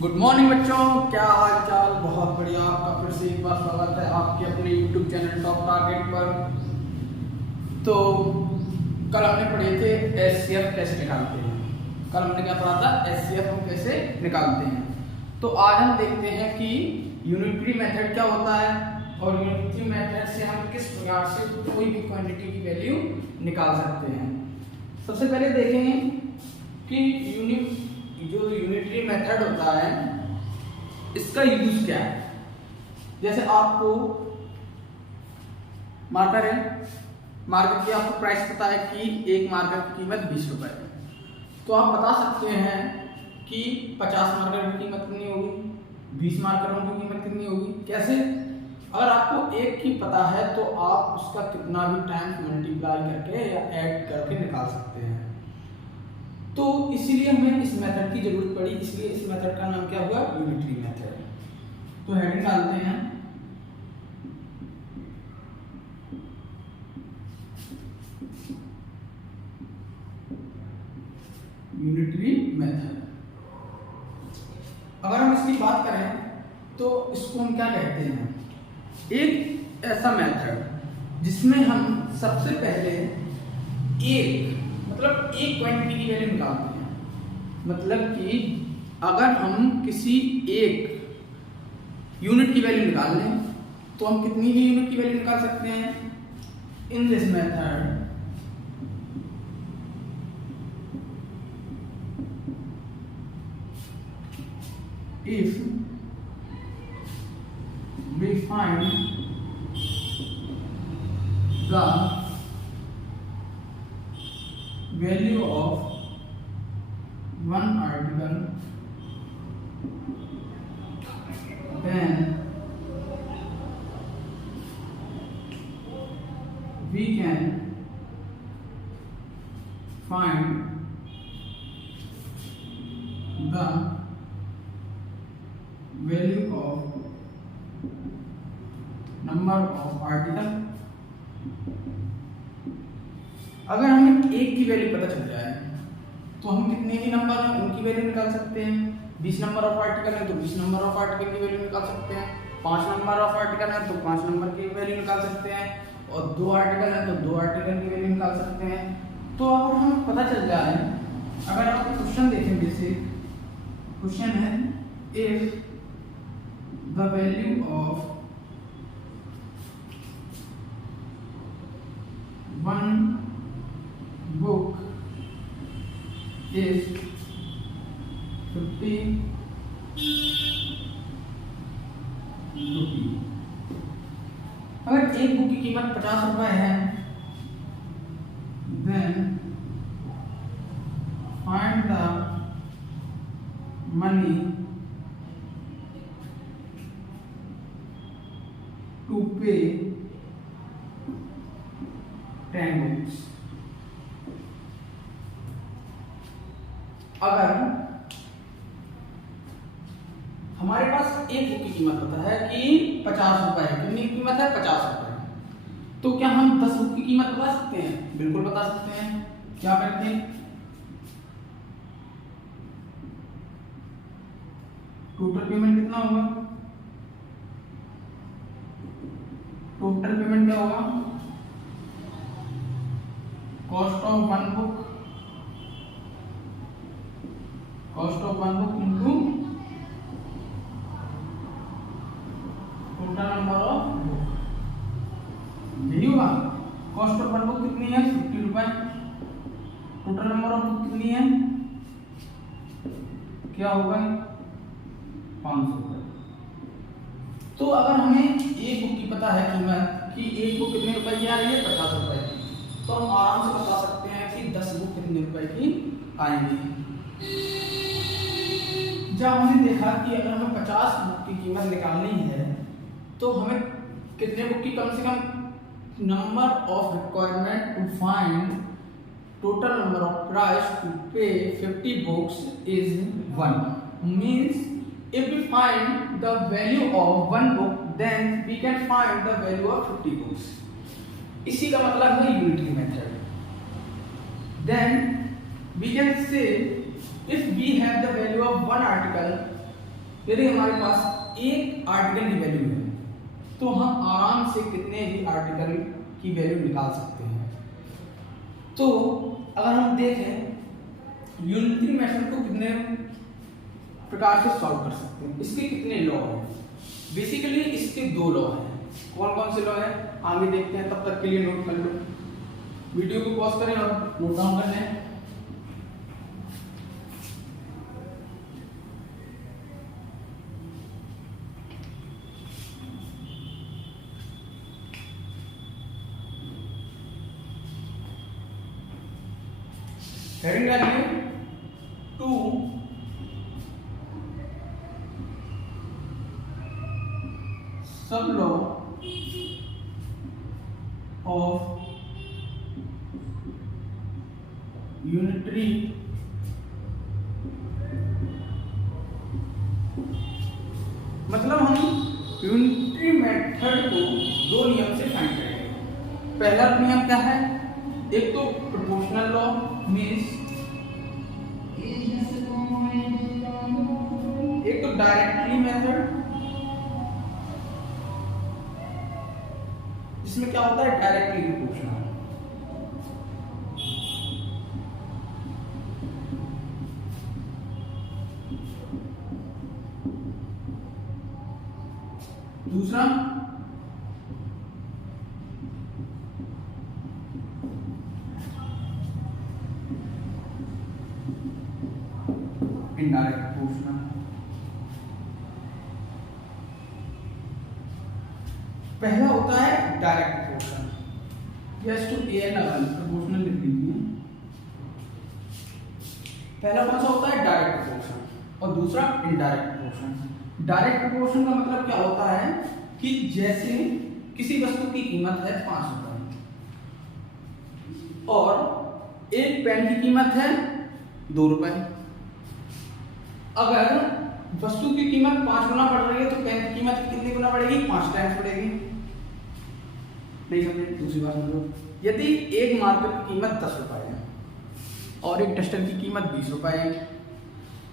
Good morning बच्चों, क्या हाल चाल। बहुत बढ़िया। आपका फिर से एक बार स्वागत है आपके अपने यूट्यूब चैनल टॉप टारगेट पर। तो कल हमने पढ़े थे एचसीएफ कैसे निकालते हैं। कल हमने क्या पढ़ा था, एचसीएफ हम कैसे निकालते हैं। तो आज हम देखते हैं कि यूनिटरी मेथड क्या होता है और यूनिटरी मेथड से हम किस प्रकार से कोई भी क्वांटिटी की वैल्यू निकाल सकते हैं। सबसे पहले देखेंगे कि जो यूनिटरी मेथड होता है इसका यूज क्या है। जैसे आपको मार्कर है, मार्कर की आपको प्राइस पता है कि एक मार्कर की कीमत 20 रुपए है, तो आप बता सकते हैं कि 50 मार्कर की कीमत कितनी होगी, 20 मार्करों की कीमत कितनी होगी। कैसे? अगर आपको एक की पता है तो आप उसका कितना भी टाइम्स मल्टीप्लाई करके या ऐड करके निकाल सकते हैं। तो इसीलिए हमें इस मेथड की जरूरत पड़ी, इसलिए इस मेथड का नाम क्या हुआ, यूनिटरी मेथड। तो हेडिंग डालते हैं यूनिटरी मेथड। अगर हम इसकी बात करें तो इसको हम क्या कहते हैं, एक ऐसा मेथड जिसमें हम सबसे पहले एक क्वांटिटी की वैल्यू निकालते हैं। मतलब कि अगर हम किसी एक यूनिट की वैल्यू निकाल लें तो हम कितनी भी यूनिट की वैल्यू निकाल सकते हैं। In this method if we find the value of one article, then we can find the value of number of article। अगर हमें एक की वैल्यू पता चल जाए तो हम कितने ही नंबर हैं उनकी वैल्यू निकाल सकते हैं। 20 नंबर ऑफ आर्टिकल है तो 20 नंबर ऑफ आर्टिकल की वैल्यू निकाल सकते हैं। 5 नंबर ऑफ आर्टिकल है तो 5 नंबर की वैल्यू निकाल सकते हैं। और 2 आर्टिकल है तो 2 आर्टिकल की वैल्यू निकाल सकते हैं। तो अगर हमें पता चल जाए, अगर आप क्वेश्चन देखें, जैसे क्वेश्चन है if the value of one book is 50 रुपये। अगर एक बुक की कीमत 50 रुपए है, then find the money to pay 10 books। अगर हमारे पास एक बुक की कीमत पता है कि 50 रुपए है, कितनी कीमत है, 50 रुपए, तो क्या हम 10 बुक की कीमत बता सकते हैं? बिल्कुल बता सकते हैं। क्या करते हैं, टोटल पेमेंट कितना होगा, टोटल पेमेंट क्या होगा, cost of one book, cost of one book into total number of book, यही होगा। कॉस्ट ऑफ वन बुक कितनी है, 50 रुपए। टोटल नंबर ऑफ बुक कितनी है, क्या होगा, 500 रुपए। तो अगर हमें एक बुक की पता है कीमत कि एक बुक कितने रुपए की आ रही है, 50 रुपए की, तो हम आराम से बता सकते हैं कि 10 बुक कितने रुपए की आएंगी। जब हमने देखा कि अगर हमें 50 बुक की कीमत निकालनी है तो हमें कितने बुक की, कम से कम number of requirement to find total number of price to pay 50 books is 1। Means if we find the value of one book then we can find the value of 50 books। इसी का मतलब है unitary method. then we can say if we have the value of one article यदि हमारे पास एक article की value है तो हम आराम से कितने भी आर्टिकल की वैल्यू निकाल सकते हैं। तो अगर हम देखें यूनिटरी मेथड को कितने प्रकार से सॉल्व कर सकते हैं, इसके कितने लॉ हैं। बेसिकली इसके दो लॉ हैं। कौन कौन से लॉ हैं आगे देखते हैं, तब तक के लिए नोट कर लो, वीडियो को पॉज करें और नोट डाउन कर लें। हेडिंग डालिए 2 सब लॉ ऑफ यूनिटरी मतलब हम यूनिटरी मेथड को दो नियम से फाइंड करेंगे। पहला नियम क्या है, एक तो प्रोपोर्शनल लॉ मींस, एक तो डायरेक्टली मेथड, इसमें क्या होता है डायरेक्टली प्रोपोर्शनल। दूसरा इनडायरेक्ट प्रोपोर्शनल। पहला होता है direct proportional, just to a level proportional लिख लीजिए। पहला कौन सा होता है डायरेक्ट प्रोपोर्शनल और दूसरा इनडायरेक्ट प्रोपोर्शनल। डायरेक्ट प्रोपोर्शन का मतलब क्या होता है कि जैसे किसी वस्तु की कीमत है 5 रुपए और एक पेन की कीमत है 2 रुपए। अगर वस्तु की कीमत 5 गुना बढ़ रही है तो पेन की कीमत कितनी गुना बढ़ेगी, 5 टाइम्स बढ़ेगी। नहीं समझे, दूसरी बात समझो, यदि एक मार्कर की कीमत 10 रुपए है और एक डस्टर की कीमत 20 रुपए है,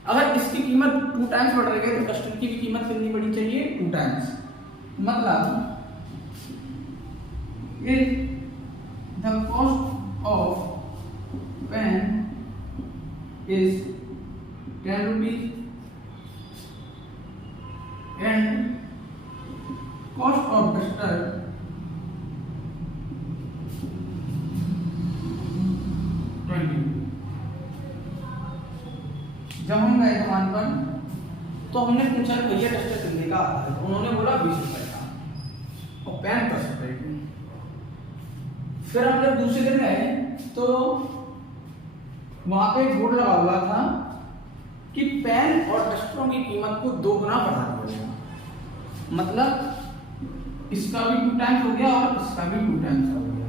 अगर इसकी कीमत 2 टाइम्स बढ़ रही है तो डस्टर की भी कीमत कितनी बढ़नी चाहिए, 2 टाइम्स। मतलब if the cost of pen is 10 rupees and cost of duster 20। जब हम गए दुकान पर तो हमने पूछा भैया डस्टर कितने का आता है, तो उन्होंने बोला 20 रुपए का और पेन 10 रुपए की। फिर हम जब दूसरे दिन गए तो वहां पे एक बोर्ड लगा हुआ था कि पेन और डस्टरों की कीमत को 2 गुना बढ़ा दिया गया। मतलब इसका भी 2 टाइम्स हो गया और इसका भी 2 टाइम्स हो गया।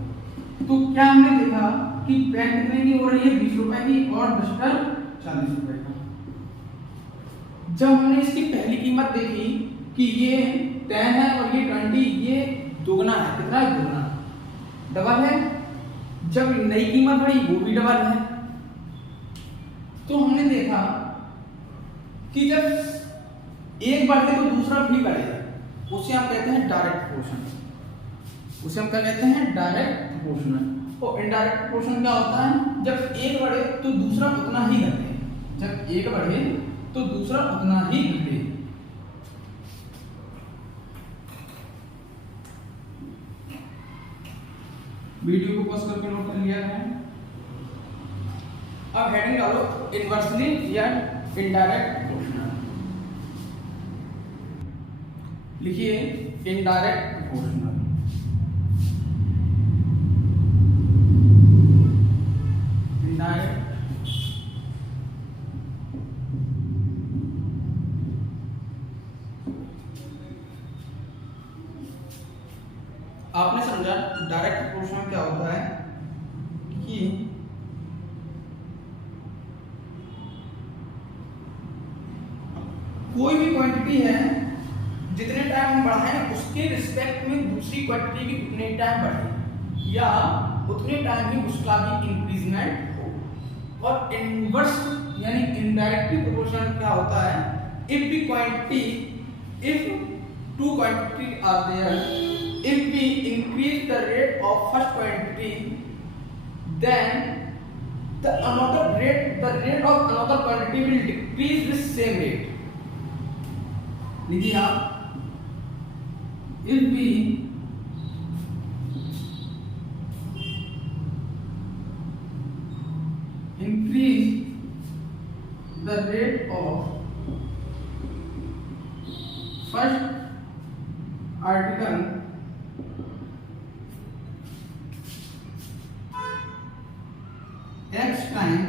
तो क्या हमने देखा कि पेन कितने की हो रही है, 20 रुपए की, और डस्टर 40 रुपए का। जब हमने इसकी पहली कीमत देखी कि ये 10 है और ये 20, ये दोगुना है, कितना है, दोगुना, डबल है। जब नई कीमत बढ़ी वो भी डबल है। तो हमने देखा कि जब एक बढ़े तो दूसरा भी बढ़ेगा, उसे हम कहते हैं डायरेक्ट प्रोपोर्शन। उसे हम क्या कहते हैं, डायरेक्ट प्रोपोर्शनल। और इनडायरेक्ट प्रोपोर्शन क्या होता है, जब एक बढ़े तो दूसरा उतना ही घटे, जब एक बढ़े तो दूसरा उतना ही घटे। वीडियो को पॉज करके नोट कर लिया है। अब हेडिंग डालो इनवर्सली या इनडायरेक्ट प्रोपोर्शनल। लिखिए इनडायरेक्ट प्रोपोर्शनल। इनडायरेक्ट आपने समझा डायरेक्ट प्रोपोर्शनल क्या होता है कि कोई भी क्वांटिटी है, जितने टाइम हम बढ़ाएं उसके रिस्पेक्ट में दूसरी क्वांटिटी भी उतने टाइम बढ़े या उतने टाइम ही उसका भी इंक्रीजमेंट हो। और इनवर्स यानी इनडायरेक्टली प्रोपोर्शनल क्या होता है if the quantity, if two quantities are there, if we increase the rate of first quantity, then the rate of another quantity will decrease with same rate. लिखिए आप, if we increase the rate of first article x time,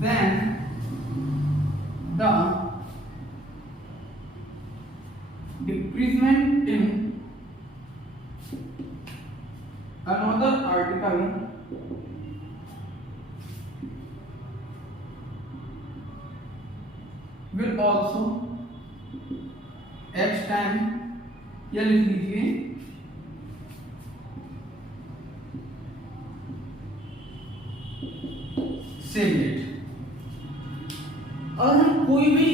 then the decreasement in another article will also x time, या लिख लीजिए same rate. अगर हम कोई भी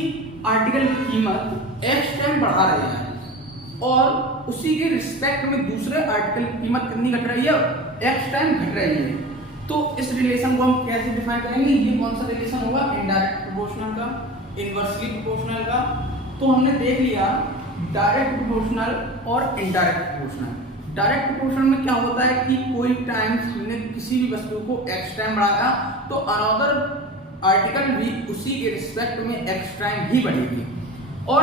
article की कीमत x टाइम बढ़ा रहे हैं और उसी के रिस्पेक्ट में दूसरे आर्टिकल की कीमत कितनी घट रही है, x टाइम घट रही है, तो इस रिलेशन को हम कैसे डिफाइन करेंगे? ये कौन सा रिलेशन होगा? इनडायरेक्ट प्रोपोर्शनल का, इनवर्सली प्रोपोर्शनल का। तो हमने देख लिया डायरेक्ट प्रोपोर्शनल और इनडायरेक्ट प्रोपोर्शनल। डायरेक्ट प्रोपोर्शनल में क्या होता है कि कोई टाइम हमने किसी भी वस्तु को x टाइम बढ़ाया तो अनदर आर्टिकल भी उसी के रिस्पेक्ट में x टाइम ही बढ़ेगी। और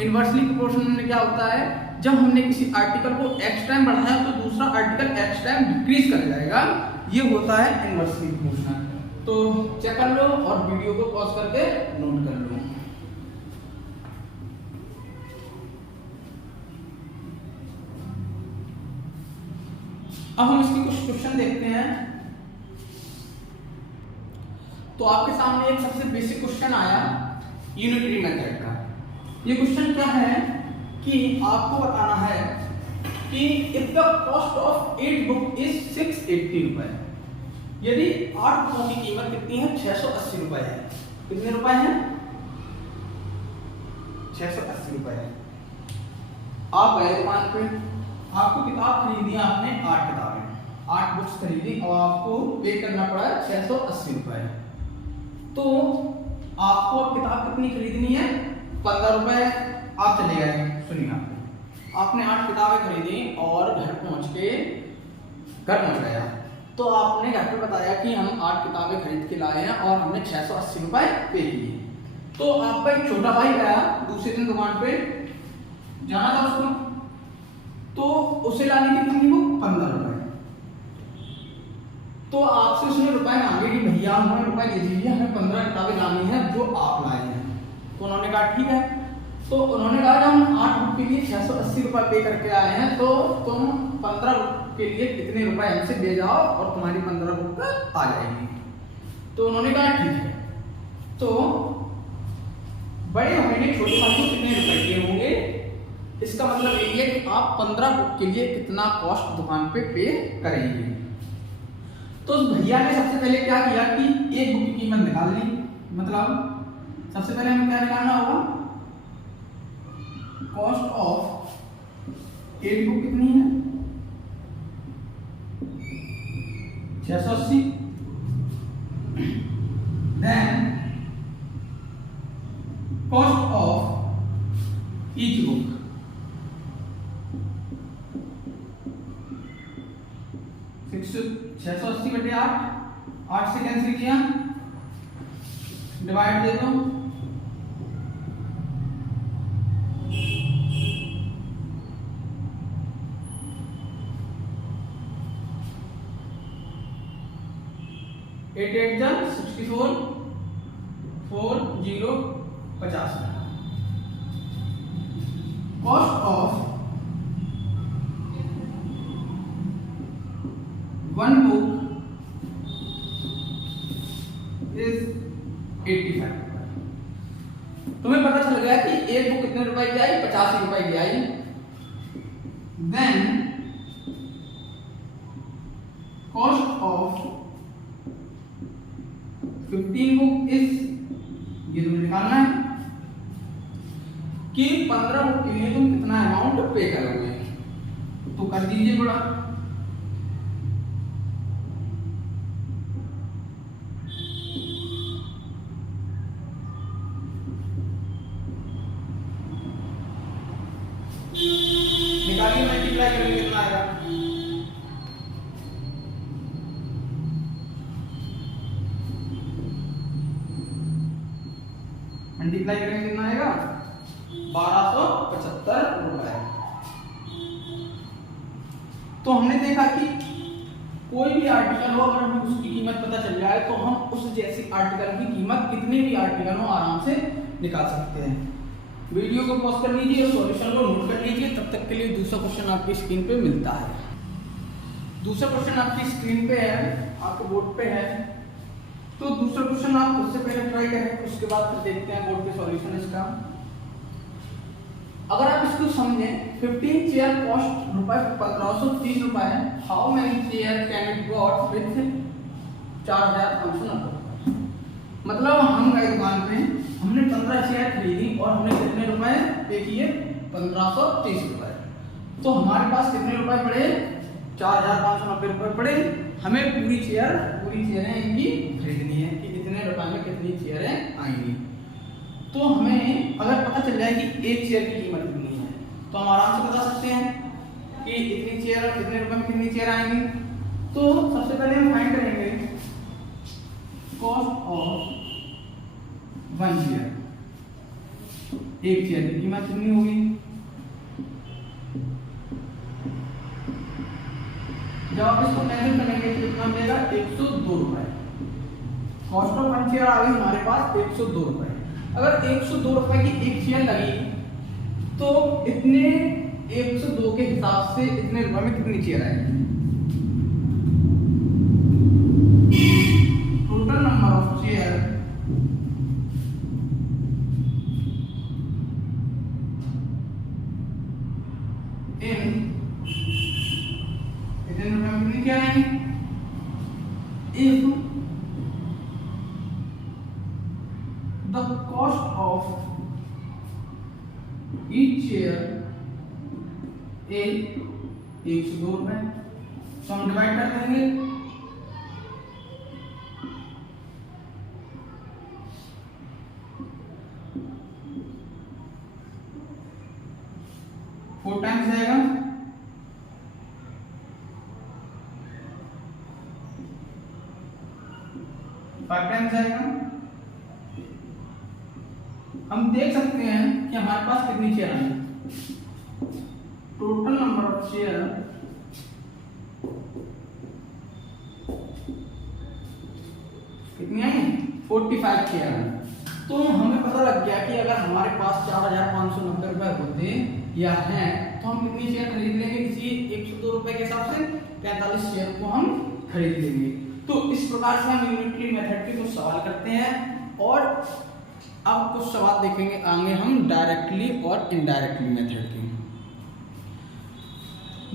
इनवर्सली प्रोपोर्शनल में क्या होता है, जब हमने किसी आर्टिकल को x टाइम बढ़ाया तो दूसरा आर्टिकल x टाइम डिक्रीज कर जाएगा। ये होता है इनवर्सली प्रोपोर्शनल। तो चेक कर लो और वीडियो को पॉज करके नोट कर लो। अब हम इसके कुछ क्वेश्चन देखते हैं। तो आपके सामने एक सबसे बेसिक क्वेश्चन आया यूनिटरी मेथड का। ये क्वेश्चन क्या है कि आपको बताना है कि if the cost of 8 book is 680 रुपए, यदि 8 बुकों की कीमत कितनी है? 680 रुपए है। कितने रुपए हैं? 680 रुपए है। आप गए दुकान पे, आपको किताब खरीदी, आपने 8 किताबें, 8 बुक्स खरीदी और आपको पे करना पड़ा 680 रुपए। तो आपको अब किताब कितनी खरीदनी है? 15 रुपए। आप चले गए, सुनिए, आपने 8 किताबें खरीदी और घर पहुंच गया। तो आपने घर पे बताया कि हम 8 किताबें खरीद के लाए हैं और हमने 680 रुपए पे किए। तो आपका एक छोटा भाई गया दूसरे दिन दुकान पे, जाना था उसको, तो उसे लाने की कितनी बुक? 15 रुपए। तो आपसे उसने रुपए मांगे कि भैया हमें रुपए दे दीजिए, हमें 15 किताबें लानी है जो आप लाए हैं। तो उन्होंने कहा ठीक है। तो उन्होंने कहा हम 8 बुक के लिए 680 रुपए पे करके आए हैं, तो तुम 15 बुक के लिए कितने रुपए हमसे दे जाओ और तुम्हारी 15 बुक आ जाएगी। तो उन्होंने कहा ठीक है। तो बड़े भाई ने छोटे भाई को कितने रुपए दिए होंगे? इसका मतलब यही है कि आप 15 बुक के लिए कितना कॉस्ट दुकान पे करेंगे। तो उस भैया ने सबसे पहले क्या किया कि एक बुक की कीमत निकाल ली। मतलब सबसे पहले हमें क्या निकालना होगा? कॉस्ट ऑफ 8 बुक कितनी है? 680। Then cost of each book, 680 बटे 8 से कैंसिल किया, डिवाइड दे दो। Eight 64, 40, 50। Cost of 1 book is 85। तुम्हें पता चल गया कि एक बुक कितने रुपए की आई? 85 रुपए की आई। Then cost of 15 book is कि 15 बुक के लिए तुम कितना अमाउंट पे करोगे। तो कर दीजिए बड़ा, निकालिए, मल्टीप्लाई करेंगे कितना आएगा। मल्टीप्लाई करेंगे कितना आएगा, 1275 रुपए। तो हमने देखा कि कोई भी आर्टिकल हो, अगर हमें उसकी कीमत पता चल जाए तो हम उस जैसी आर्टिकल की कीमत कितने भी आर्टिकल हो आराम से निकाल सकते हैं। वीडियो को पॉज कर लीजिए और सॉल्यूशन को नोट कर लीजिए। तब तक के लिए दूसरा क्वेश्चन आपकी स्क्रीन पे मिलता है। दूसरा क्वेश्चन आपकी स्क्रीन पे है, आपके बोर्ड पे है। तो दूसरा क्वेश्चन आप उससे पहले ट्राई करें, उसके बाद फिर देखते हैं बोर्ड पे सॉल्यूशन इसका। अगर आप इसको समझें, 15 चेयर कॉस्ट रुपए 1530 रुपए है। How many chair can it got with 4590। मतलब हम गए दुकान पे, हमने 15 चेयर खरीदी और हमने कितने रुपए पे किए, 1530 रुपए। तो हमारे पास कितने रुपए पड़े, 4590 रुपए पड़े। हमें पूरी चेयरें इनकी खरीदनी है कि इतने रुपए में कितनी चेयरें आएंगी। तो हमें अगर पता चल जाए कि एक चेयर की कीमत कितनी है तो हम आराम से बता सकते हैं कि इतनी चेयर कितने रुपए में कितनी चेयर आएंगी। तो सबसे पहले हम फाइंड करेंगे कॉस्ट ऑफ वन चेयर, एक चेयर की कीमत कितनी होगी। जब आप इसको कैंसिल करेंगे तो कितना मिलेगा, 102 रुपए। कॉस्ट ऑफ वन चेयर आ गई हमारे पास 102 रुपए। अगर 102 रुपए की एक चेयर लगी तो इतने 102 के हिसाब से इतने रुपए में कितनी चेयर आएगी। Total number of chair in इतने रुपए में कितनी क्या आएंगी। If the cost of each chair is 102 रुपए, तो हम डिवाइड कर देंगे। फोर टाइम्स जाएगा, 5 टाइम्स जाएगा। हम देख सकते हैं कि हमारे पास कितनी chair I. Total number of chair कितनी आई, 45 चेयर आई। तो हमें पता लग गया कि अगर हमारे पास 4590 रुपए होते या हैं तो हम कितनी चेयर खरीद लेंगे, इसी 102 रुपए के हिसाब से 45 चेयर को हम खरीद लेंगे। तो इस प्रकार से हम यूनिटरी मेथड के कुछ सवाल करते हैं और अब कुछ सवाल देखेंगे आगे हम डायरेक्टली और इनडायरेक्टली मेथड के।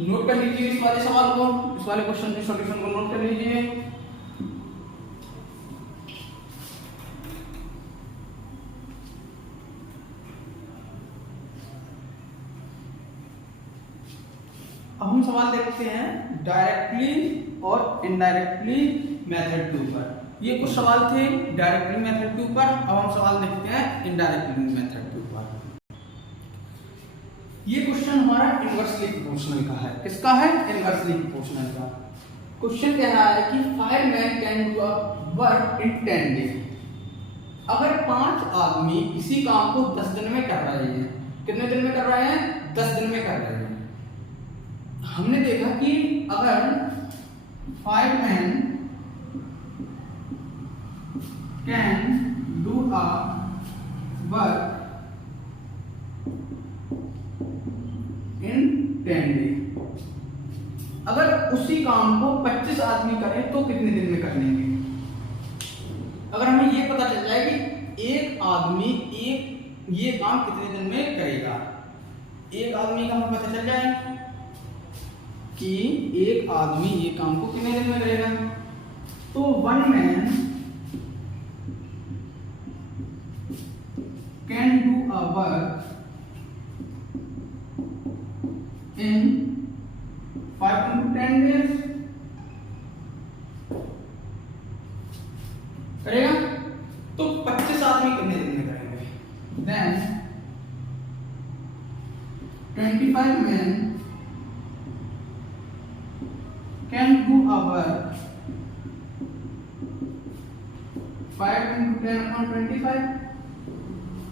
नोट कर लीजिए इस वाले सवाल को, इस वाले क्वेश्चन के सॉल्यूशन को नोट कर लीजिए। अब हम सवाल देखते हैं डायरेक्टली और इनडायरेक्टली मेथड के ऊपर। ये कुछ सवाल थे डायरेक्टली मेथड के ऊपर, अब हम सवाल देखते हैं इनडायरेक्टली मेथड के ऊपर। ये क्वेश्चन हमारा इनवर्सली प्रोपोर्शनल का है। किसका है, इनवर्सली प्रोपोर्शनल का। क्वेश्चन कह रहा है कि 5 men can do a work in 10 days। अगर 5 आदमी इसी काम को 10 दिन में कर रहे हैं, कितने दिन में कर रहे हैं, 10 दिन में कर रहे हैं। हमने देखा कि अगर 5 men can do a work in 10 days, अगर उसी काम को 25 आदमी करें तो कितने दिन में कर लेंगे। अगर हमें ये पता चल जाए कि एक आदमी ये काम कितने दिन में करेगा, एक आदमी का हमें पता चल जाए कि एक आदमी ये काम को कितने दिन में करेगा, तो 1 man can do a work then 25 men can do a work 5 into 10 upon 25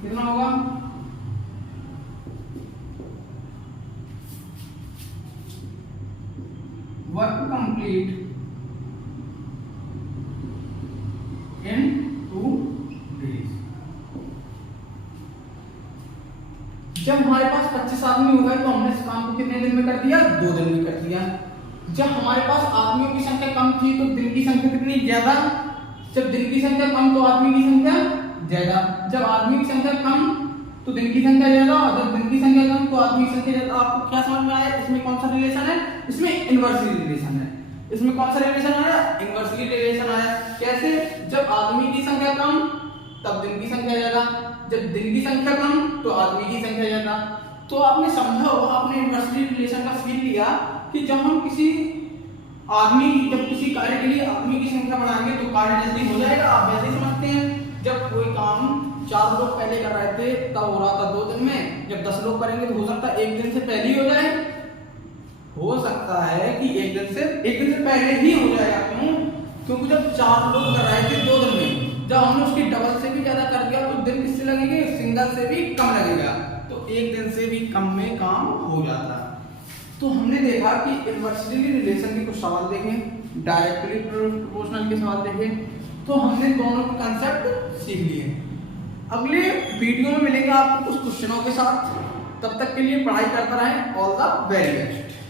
कितना होगा? Work to complete in 2 days. जब हमारे पास 25 आदमी हो गए तो हमने इस काम को कितने दिन में कर दिया? 2 दिन में कर दिया। जब हमारे पास आदमियों की संख्या कम थी तो दिन की संख्या कितनी? ज्यादा। जब दिन की संख्या कम तो आदमी की संख्या ज्यादा। जब आदमी की संख्या कम तो दिन की संख्या ज्यादा, और जब दिन की संख्या कम तो आदमी की संख्या ज्यादा। आपको क्या समझ में आया? इसमें कौन सा रिलेशन है? इसमें इनवर्सली रिलेशन है। इसमें कौन सा रिलेशन आया? इनवर्सली रिलेशन आया। कैसे? जब आदमी की संख्या कम तब दिन की संख्या ज्यादा, जब दिन की संख्या कम तो आदमी की संख्या ज्यादा। तो आपने समझा होगा, आपने इनवर्सली रिलेशन का सीख लिया कि जब हम किसी कार्य के लिए आदमी की संख्या बढ़ाएंगे तो कार्य जल्दी हो जाएगा। आप वैसे ही समझते हैं, जब कोई काम 4 लोग पहले कर रहे थे तब हो रहा था 2 दिन में, जब 10 लोग करेंगे तो हो सकता है 1 दिन से पहले ही हो जाए। हो सकता है कि 1 दिन से पहले ही हो जाएगा। क्यों? क्योंकि जब 4 लोग कर रहे थे 2 दिन में, जब हमने उसकी डबल से भी ज्यादा कर दिया तो दिन किससे लगेंगे? सिंगल से भी कम लगेगा। तो 1 दिन से भी कम में काम हो जाता है। तो हमने देखा कि इनवर्सली रिलेशन के कुछ सवाल देखे, डायरेक्टली प्रोपोर्शनल के सवाल देखे, तो हमने दोनों के कंसेप्ट सीख लिए। अगले वीडियो में मिलेंगे आपको कुछ क्वेश्चनों के साथ। तब तक के लिए पढ़ाई करता रहें। All the very best.